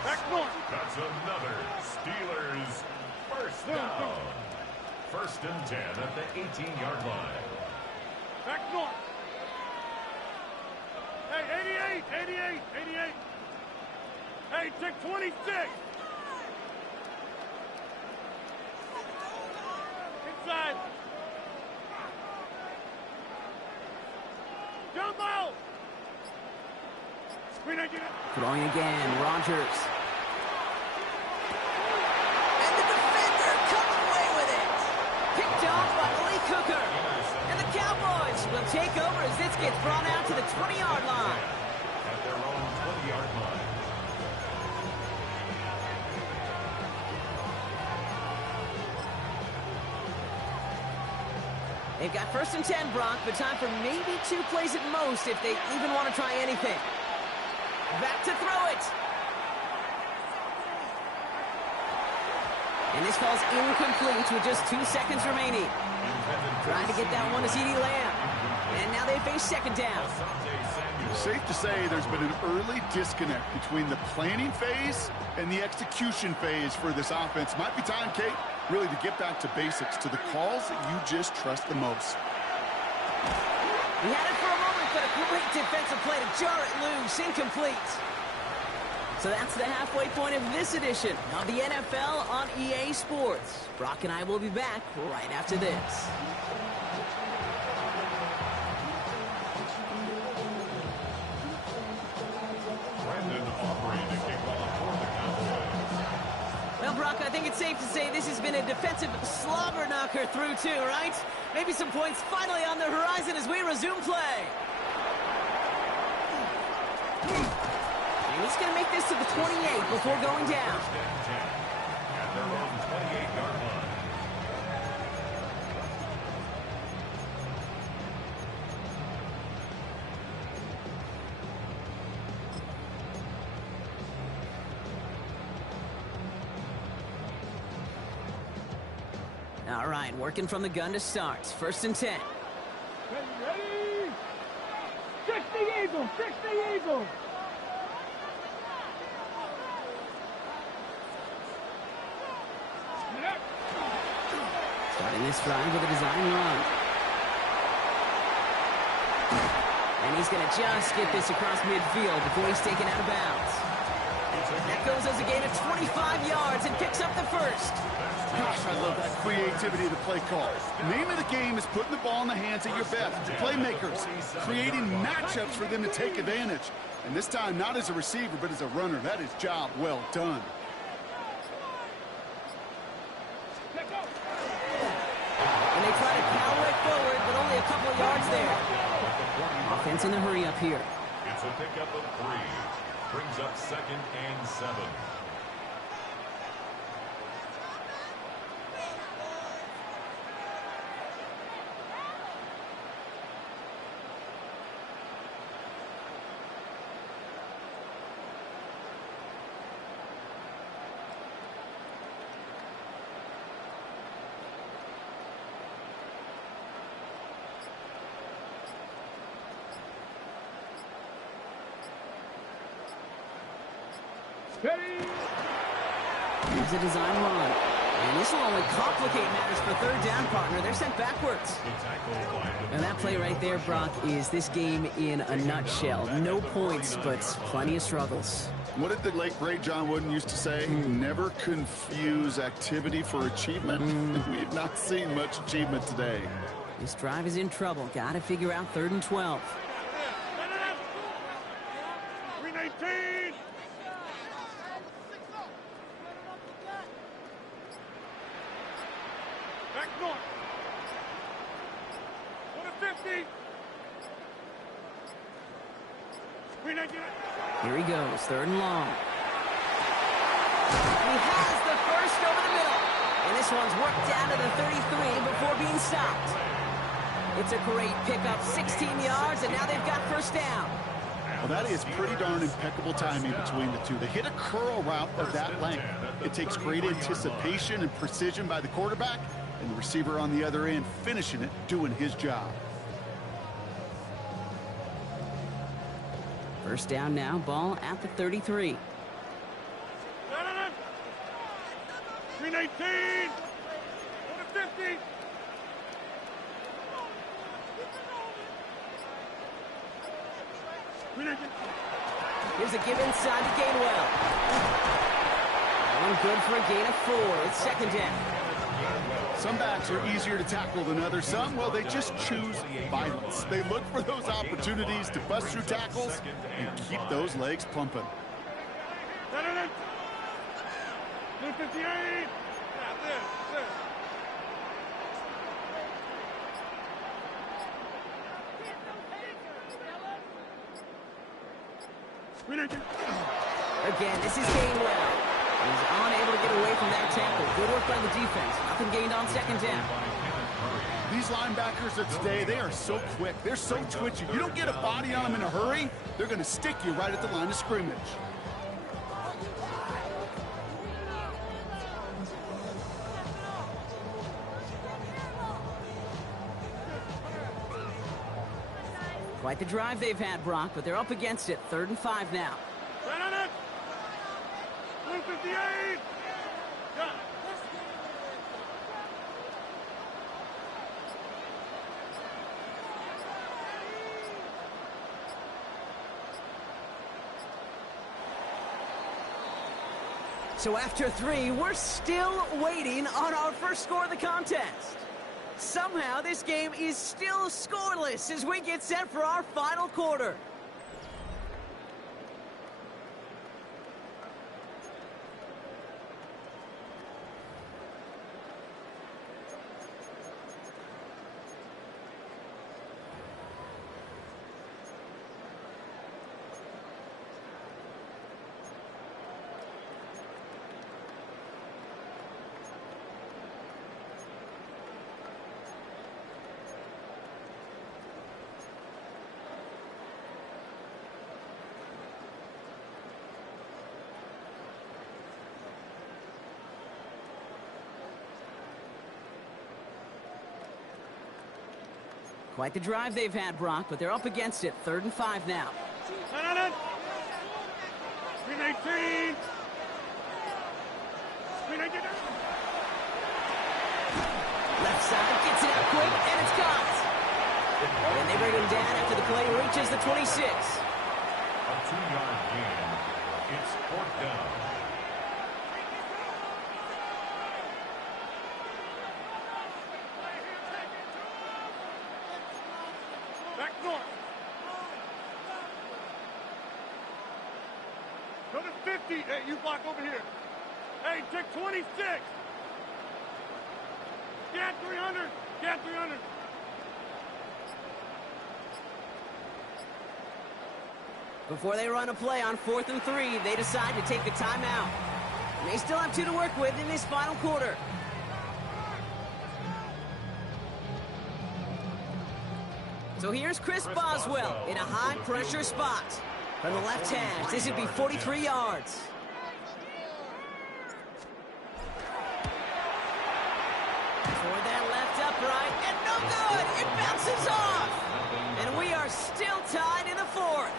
Back north. That's another Steelers first down. 1st and 10 at the 18-yard line. Back north. Hey, 88. Hey, check 26. Inside. Jump out. Throwing again, Rodgers. And the defender comes away with it. Picked off by Lee Cooker. And the Cowboys will take over as this gets brought out to the 20-yard line. At their own 20-yard line. They've got 1st and 10, Brock, but time for maybe 2 plays at most if they even want to try anything. Back to throw it. And this falls incomplete with just 2 seconds remaining. Trying to get that one to CeeDee Lamb. And now they face 2nd down. Safe to say there's been an early disconnect between the planning phase and the execution phase for this offense. Might be time, Kate, really to get back to basics, to the calls that you just trust the most. He had it for a moment, but a great defensive play to jar it loose. Incomplete. So that's the halfway point of this edition of the NFL on EA Sports. Brock and I will be back right after this. Well, Brock, I think it's safe to say this has been a defensive slobber knocker through two, right? Maybe some points finally on the horizon as we resume play. And he's going to make this to the 28 before going down. At their own 28-yard line. All right, working from the gun to start. 1st and 10. Ready? Fix the eagle! Fix the eagle! Starting this drive with a design run. And he's going to just get this across midfield before he's taken out of bounds. That goes as a gain of 25 yards and picks up the first. Gosh, I love that creativity of the play call. Name of the game is putting the ball in the hands of your best playmakers, creating matchups for them to take advantage. And this time, not as a receiver, but as a runner. That is job well done. And they try to power it forward, but only a couple of yards there. Offense in the hurry up here. It's a pickup of 3. Brings up 2nd and 7. Here's a design run. And this will only complicate matters for 3rd down, partner. They're sent backwards. And that play right there, Brock, is this game in a nutshell. No points, but plenty of struggles. What did the late, great John Wooden used to say? Never confuse activity for achievement. We have not seen much achievement today. This drive is in trouble. Got to figure out 3rd and 12. 319! Back north. Go to 50. 319. Here he goes, 3rd and long. He has the first over the middle. And this one's worked down to the 33 before being stopped. It's a great pickup, 16 yards, and now they've got 1st down. Well, that is pretty darn impeccable timing between the two. They hit a curl route of that length. It takes great anticipation and precision by the quarterback, and the receiver on the other end finishing it, doing his job. 1st down now, ball at the 33. 319! Go to 50! Here's a give inside to Gainwell. One good for a gain of 4. It's 2nd down. Some backs are easier to tackle than others. Some, well, they just choose violence. They look for those opportunities to bust through tackles and keep those legs pumping. 258! Yeah, there. Again, this is Gainwell. He's unable to get away from that tackle. Good work by the defense. Nothing gained on 2nd down. These linebackers of today, they are so quick. They're so twitchy. You don't get a body on them in a hurry, they're going to stick you right at the line of scrimmage. Quite the drive they've had, Brock, but they're up against it. 3rd and 5 now. 258! Yeah. So after 3, we're still waiting on our first score of the contest. Somehow this game is still scoreless as we get set for our final quarter. Quite the drive they've had, Brock, but they're up against it. 3rd and 5 now. Screen 18. Screen 18. Left side, gets it out quick, and it's caught. And they bring him down after the play reaches the 26. A 2-yard gain. It's 4th down. Back north. Go to 50. Hey, you block over here. Hey, take 26. Get 300. Get 300. Before they run a play on 4th and 3, they decide to take a timeout. They still have 2 to work with in this final quarter. So here's Chris Boswell in a high-pressure spot. From the left hash, this would be 43 yards. Toward that left upright, and no good! It bounces off! And we are still tied in the 4th.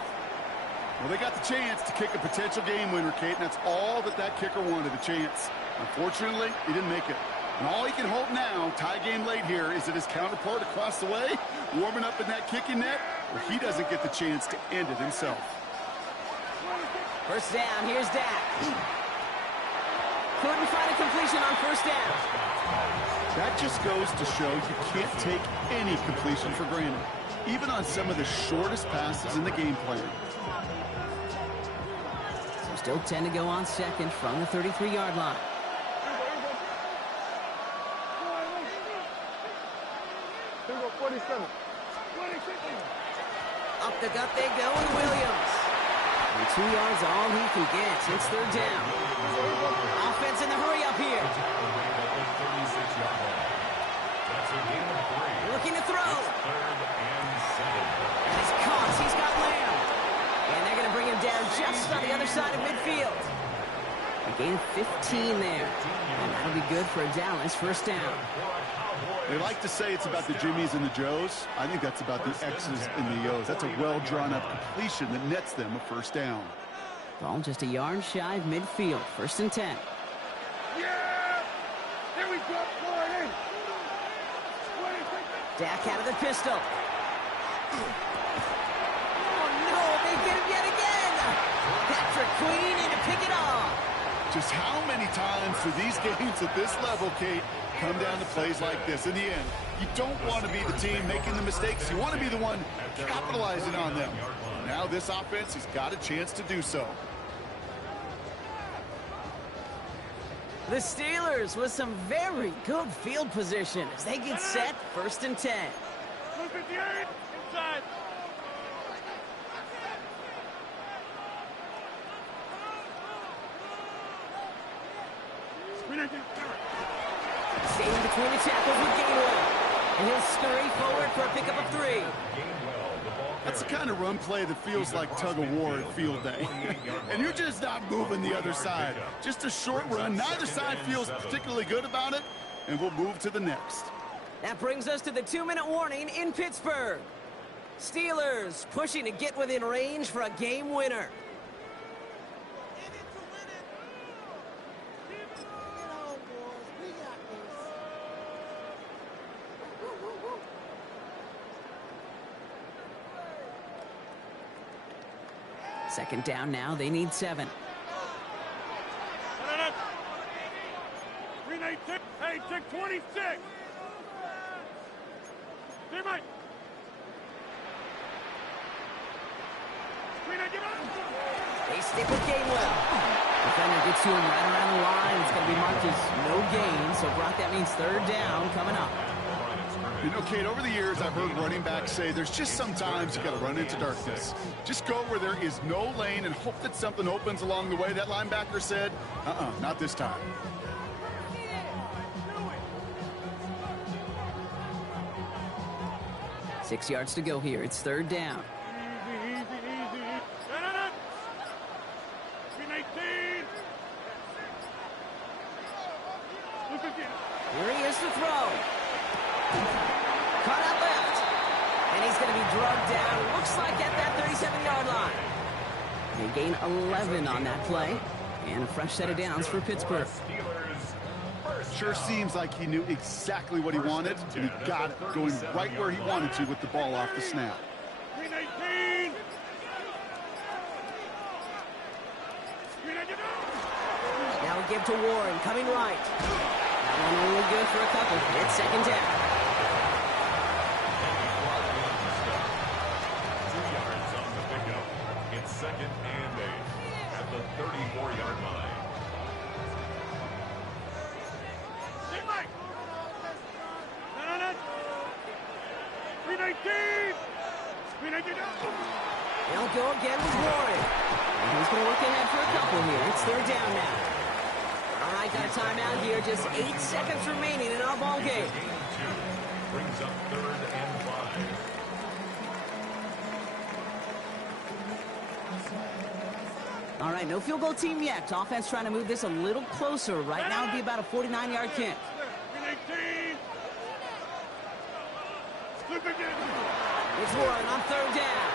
Well, they got the chance to kick a potential game winner, Kate, and that's all that kicker wanted, a chance. Unfortunately, he didn't make it. And all he can hope now, tie game late here, is that his counterpart across the way, warming up in that kicking net, where he doesn't get the chance to end it himself. First down, here's Dak. Couldn't find a completion on first down. That just goes to show you can't take any completion for granted, even on some of the shortest passes in the game plan. So still 10 to go on second from the 33-yard line. Up the gut they go with Williams. And 2 yards all he can get. It's 3rd down. Offense in the hurry up here. Looking to throw. And it's caught. He's got Lamb. And they're going to bring him down just on the other side of midfield. A gain of 15 there. And that'll be good for a Dallas first down. They like to say it's about the Jimmies and the Joes. I think that's about the X's and the O's. That's a well-drawn-up completion that nets them a first down. Ball just a yard shy of midfield. 1st and 10. Yeah! There we go. Dak out of the pistol. Oh, no, they get him yet again. Patrick Queen in to pick it off. Just how many times do these games at this level, Kate, come down to plays like this? In the end, you don't want to be the team making the mistakes. You want to be the one capitalizing on them. Now this offense has got a chance to do so. The Steelers with some very good field position as they get set. 1st and 10. 258 inside. Staying between the tackles with Gainwell. And he'll scurry forward for a pickup of 3. That's the kind of run play that feels like tug-of-war at field day. And you're just not moving the other side. Just a short run. Neither side feels particularly good about it, and we'll move to the next. That brings us to the 2-minute warning in Pittsburgh. Steelers pushing to get within range for a game winner. Second down now, they need 7. 26. Hey, Mike. They stick with Gainwell. Defender gets to him right around the line. It's going to be marked as no gain. So, Brock, that means third down coming up. You know, Kate, over the years, I've heard running backs say there's just sometimes you got to run into darkness. Just go where there is no lane and hope that something opens along the way. That linebacker said, not this time. Six yards to go here. It's third down. Easy. No. 319. Look again. Here he is to throw. Caught out left. And he's going to be drugged down. Looks like at that 37-yard line. They gain 11 on that play. And a fresh set of downs for Pittsburgh. Sure seems like he knew exactly what he wanted, and he got it, going right where he wanted to with the ball off the snap. 319. Now we give to Warren, coming right. That one only good for a couple. It's second down. 2 yards on the pickup. It's second and 8 at the 34-yard line. Hey, Mike. No. 319. 319. They'll go again with Warren. And he's going to look ahead for a couple here. It's third down now. All right, got a timeout here. Just 8 seconds remaining in our ball game. Brings up third and 5. All right, no field goal team yet. Offense trying to move this a little closer. Right now it'd be about a 49-yard kick. 319. Look again. It's Warren on third down.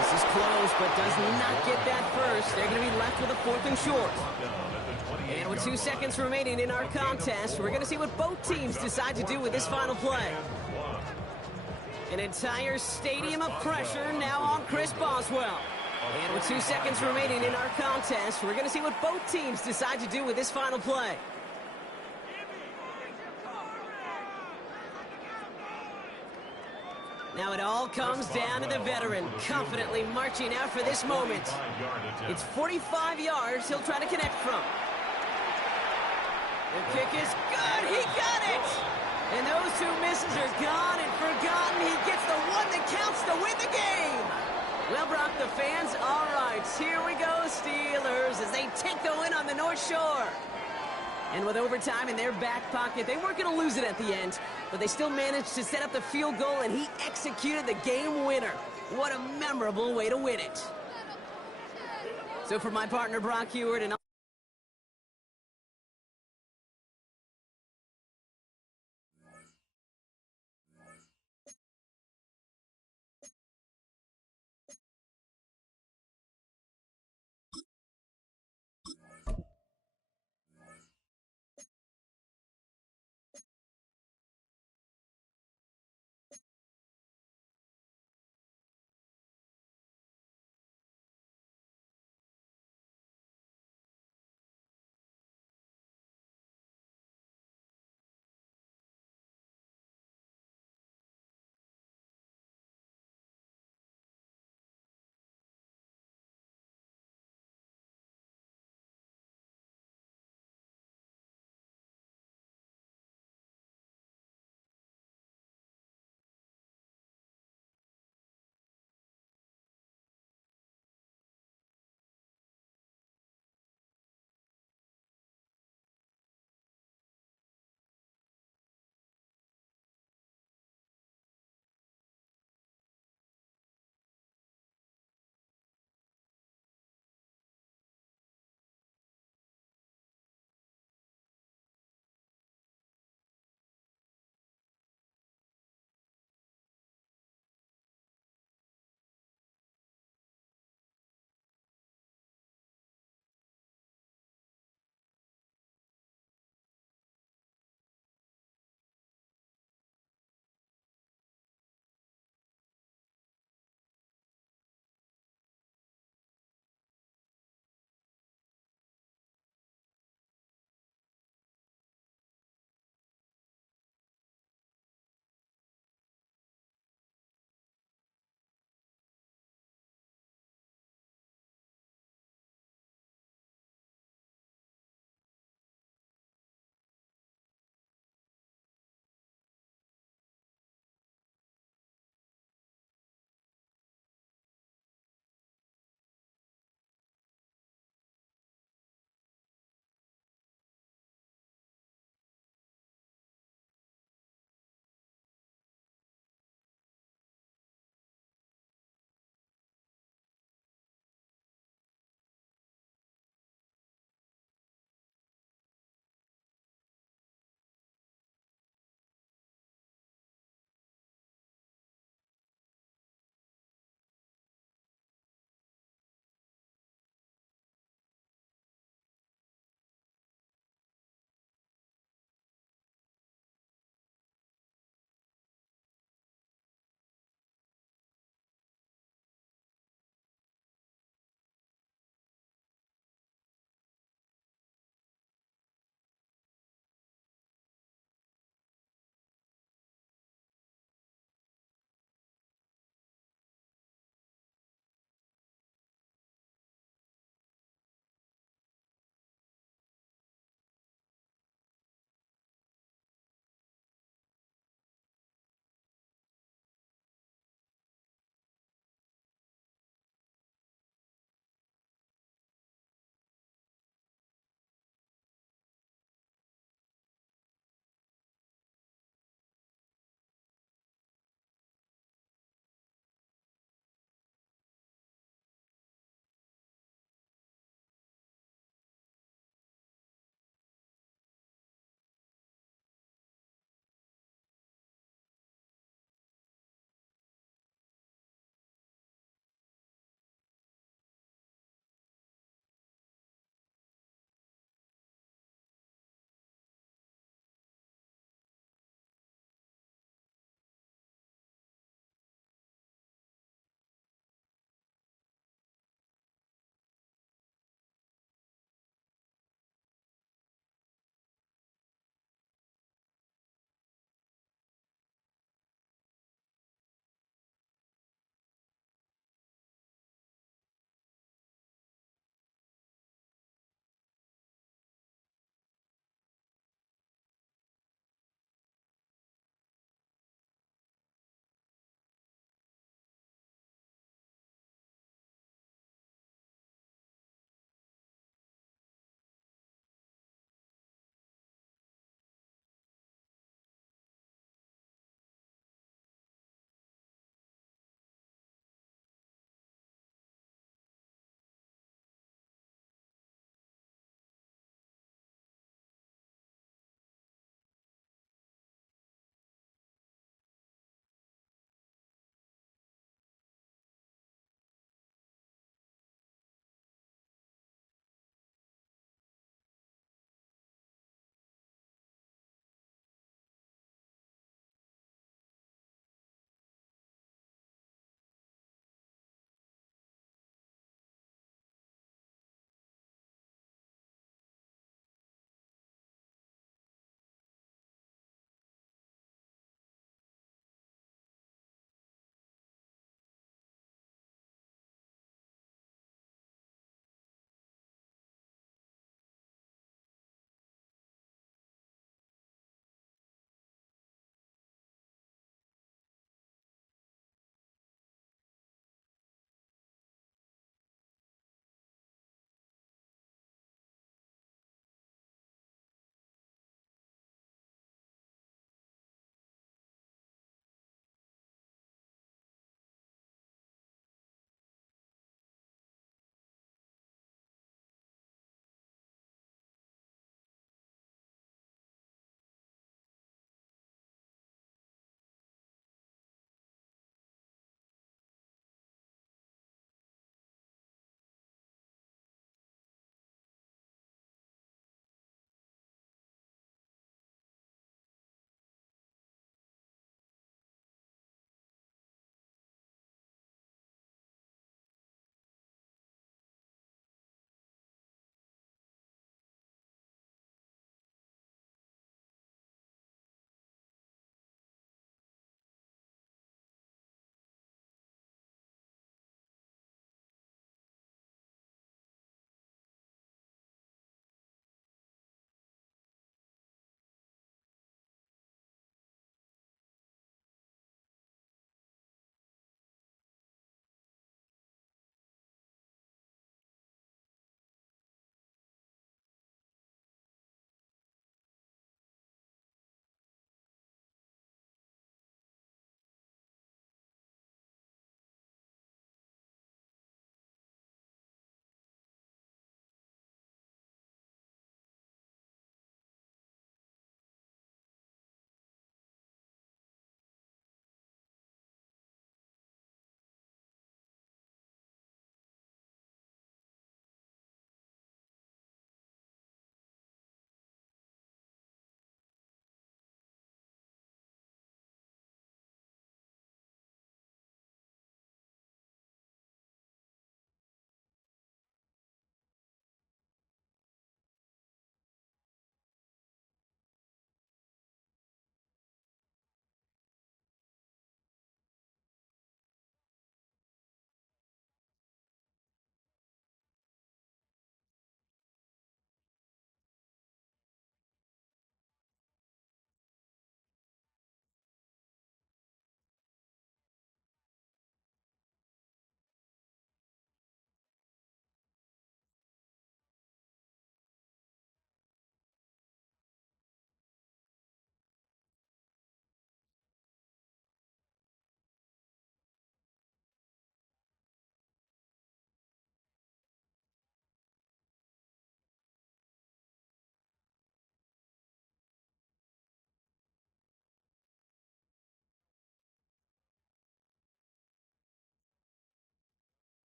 This is close, but does not get that first. They're going to be left with a fourth and short. And with 2 seconds remaining in our contest, we're going to see what both teams decide to do with this final play. An entire stadium of pressure now on Chris Boswell. And with 2 seconds remaining in our contest, we're going to see what both teams decide to do with this final play. Now it all comes down to the veteran, confidently marching out for this moment. It's 45 yards he'll try to connect from. The kick is good. He got it. And those 2 misses are gone and forgotten. He gets the one that counts to win the game. Well, Brock, the fans, all right, here we go, Steelers, as they take the win on the North Shore. And with overtime in their back pocket, they weren't going to lose it at the end, but they still managed to set up the field goal, and he executed the game winner. What a memorable way to win it. So for my partner, Brock Heward, and